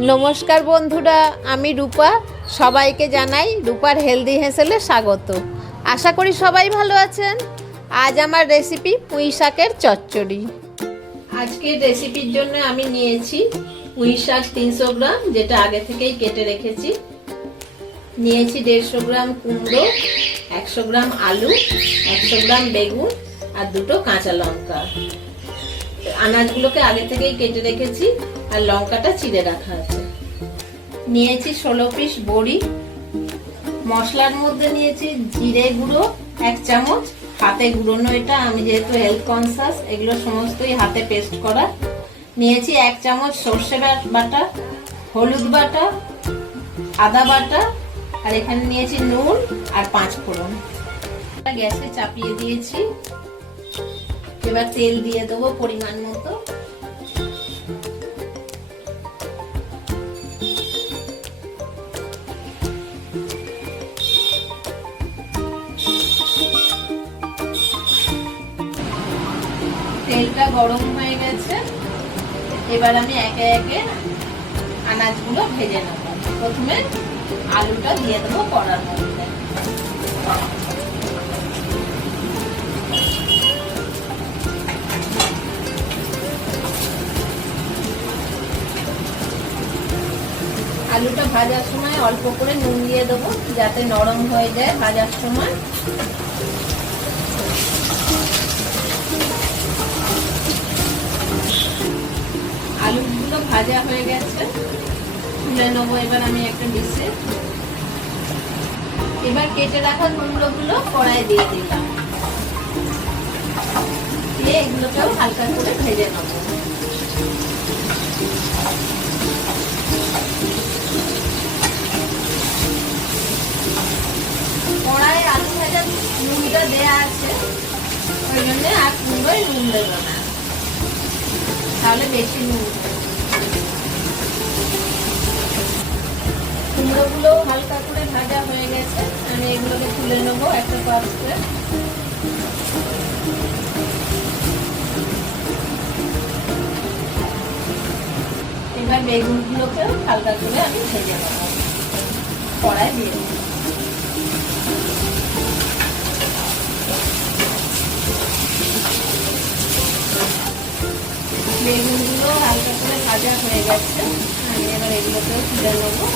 নমস্কার বন্ধুরা, আমি রূপা। সবাইকে জানাই রূপার হেলদি হেসেলে স্বাগত। আশা করি সবাই ভালো আছেন। আজ আমার রেসিপি পুঁই শাকের চচ্চড়ি। আজকের রেসিপির জন্য আমি নিয়েছি পুঁই শাক 300 গ্রাম, যেটা আগে থেকেই কেটে রেখেছি। নিয়েছি 150 গ্রাম কুমড়ো, 100 গ্রাম আলু, 100 গ্রাম বেগুন আর 2টো কাঁচা লঙ্কা। আনাজগুলোকে আগে থেকেই কেটে রেখেছি আর লঙ্কাটা চিড়ে রাখা আছে। নিয়েছি 16 পিস বড়ি। মশলার মধ্যে নিয়েছি জিরে গুঁড়ো 1 চামচ, হাতে গুঁড়োনো, এটা আমি যেহেতু হেলথ কনসাস, এগুলো সমস্তই হাতে পেস্ট করা। নিয়েছি 1 চামচ সর্ষে বাটা, হলুদ বাটা, আদা বাটা, আর এখানে নিয়েছি নুন আর 5 ফোড়ন। গ্যাসে চাপিয়ে দিয়েছি। এবার তেল দিয়ে দেবো পরিমাণ মতো। তেলটা গরম হয়ে গেছে। এবার আমি একে একে আনাজগুলো ভেজে নেব। প্রথমে আলুটা দিয়ে দেবো কড়ার মধ্যে। আলুটা ভাজার সময় অল্প করে নুন দিয়ে দেবো, যাতে নরম হয়ে যায় ভাজার সময়। আলুগুলো ভাজা হয়ে গেছে, তুলে নেবো এবার আমি একটা ডিশে। এবার কেটে রাখা কুমড়োগুলো কড়াই দিয়ে দিলাম, দিয়ে এগুলোকেও হালকা করে ভেজে নেবো। কড়াই আলু ভাজা নুনটা দেয়া আছে, ওই জন্য আর কুমড়োয় নুন দেবো না, তাহলে বেশি নুন। কুমড়োগুলো হালকা করে ভাজা হয়ে গেছে, আমি এগুলোকে তুলে নেবো একটা পাত্রে। এবার বেগুনগুলোকেও হালকা করে আমি ভেজে নেবো, কড়াই দিয়ে দেবো। বেগুনগুলো হালকা করে ভাজা হয়ে গেছে, আমি এবার এগুলোকেও তুলে নেবো।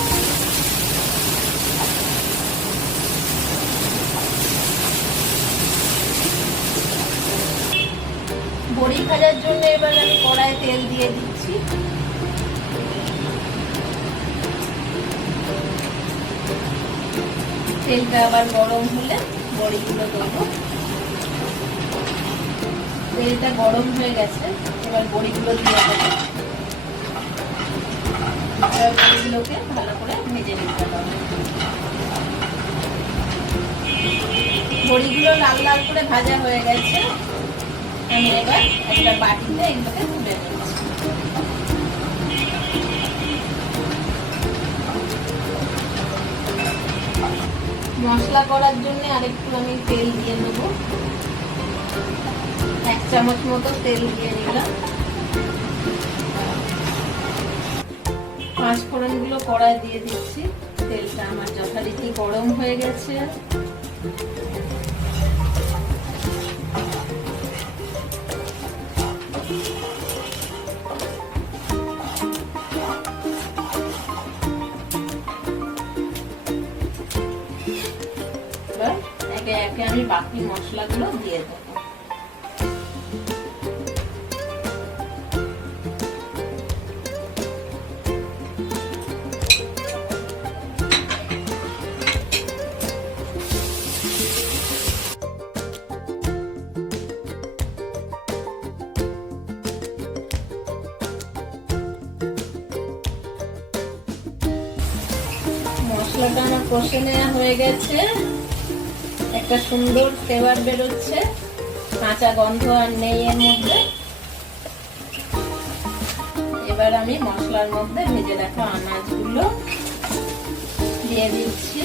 বড়ি ভাজার জন্য এবার আমি কড়াই তেল দিয়ে দিচ্ছি। তেলটা আবার গরম হলে বড়িগুলো দেবো। তেলটা গরম হয়ে গেছে, এবার বড়িগুলো দিয়ে দেবো। এবার বড়িগুলোকে ভালো করে ভেজে নিতে হবে। বড়িগুলো লাল লাল করে ভাজা হয়ে গেছে, আমি এবার একটা বাটিতে এগুলোকে তুলে নিচ্ছি। মশলা করার জন্য আরেকটু আমি তেল দিয়ে নেবো, 1 চামচ মতো তেল দিয়ে নিলাম। 5 ফোড়নগুলো কড়াই দিয়ে দিচ্ছি। তেলটা আমার যথারীতি গরম হয়ে গেছে। একে একে আমি বাকি মশলাগুলো দিয়ে দেবো। মশলাটা আমার কষে নেওয়া হয়ে গেছে, একটা সুন্দর ফ্লেভার বেরোচ্ছে, কাঁচা গন্ধ আর নেই এর মধ্যে। এবার আমি মশলার মধ্যে ভেজে রাখা আনাজগুলো দিয়ে দিচ্ছি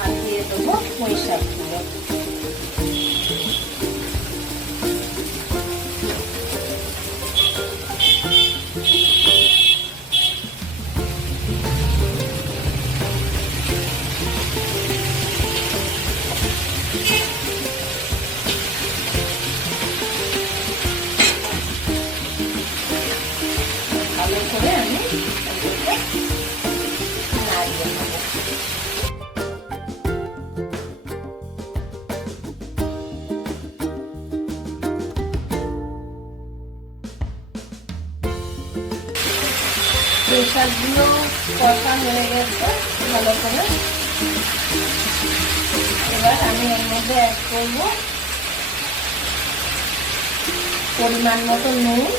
আর দিয়ে দেবো পুঁই শাকগুলো। পুঁই শাকগুলো কষা হয়ে গেছে ভালো করে। এবার আমি এর মধ্যে অ্যাড করবো পরিমাণ মতো নুন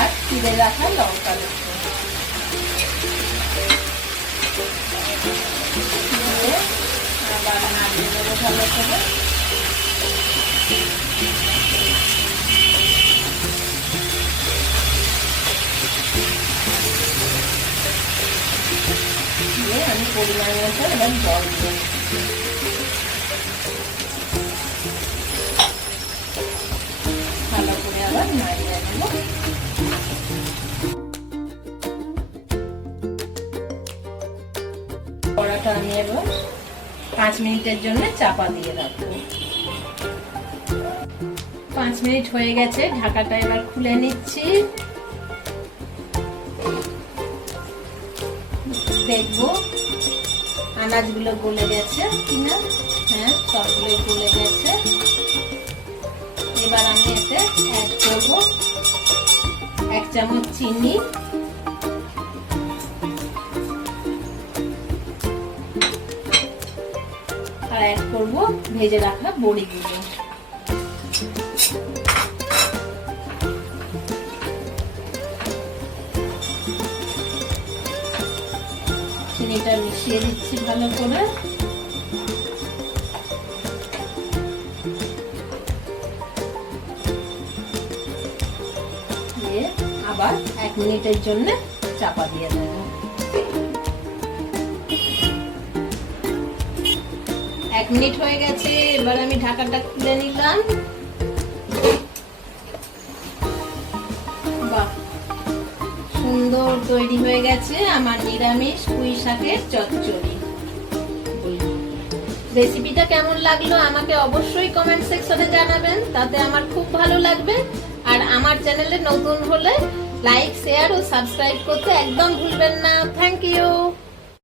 আর চিড়ে রাখা লঙ্কা দিয়ে আবার নাড়িয়ে দেবো ভালো করে। দিয়ে আমি পরিমাণ মতো এবার জল দেব। ভালো করে আবার নাড়িয়ে দেবো। কড়াটা আমি এবার 5 মিনিটের জন্য চাপা দিয়ে রাখবো। 5 মিনিট হয়ে গেছে, ঢাকাটা এবার খুলে নিচ্ছি। দেখবো আনাজগুলো গলে গেছে কিনা। হ্যাঁ, সবগুলো গলে গেছে। এবার আমি এতে অ্যাড করব 1 চামচ চিনি, আর অ্যাড করব ভেজে রাখা বড়িগুলো। চিনিটা মিশিয়ে দিচ্ছি ভালো করে। দিয়ে আবার 1 মিনিটের জন্য চাপা দিয়ে দেব। 1 মিনিট হয়ে গেছে, এবার আমি ঢাকাটা খুলে নিলাম। বাহ, সুন্দর তৈরি হয়ে গেছে আমার নিরামিষ পুঁই শাকের চচ্চড়ি। রেসিপিটা কেমন লাগলো আমাকে অবশ্যই কমেন্ট সেকশনে জানাবেন, তাতে আমার খুব ভালো লাগবে। আর আমার চ্যানেলে নতুন হলে লাইক, শেয়ার ও সাবস্ক্রাইব করতে একদম ভুলবেন না। Thank you.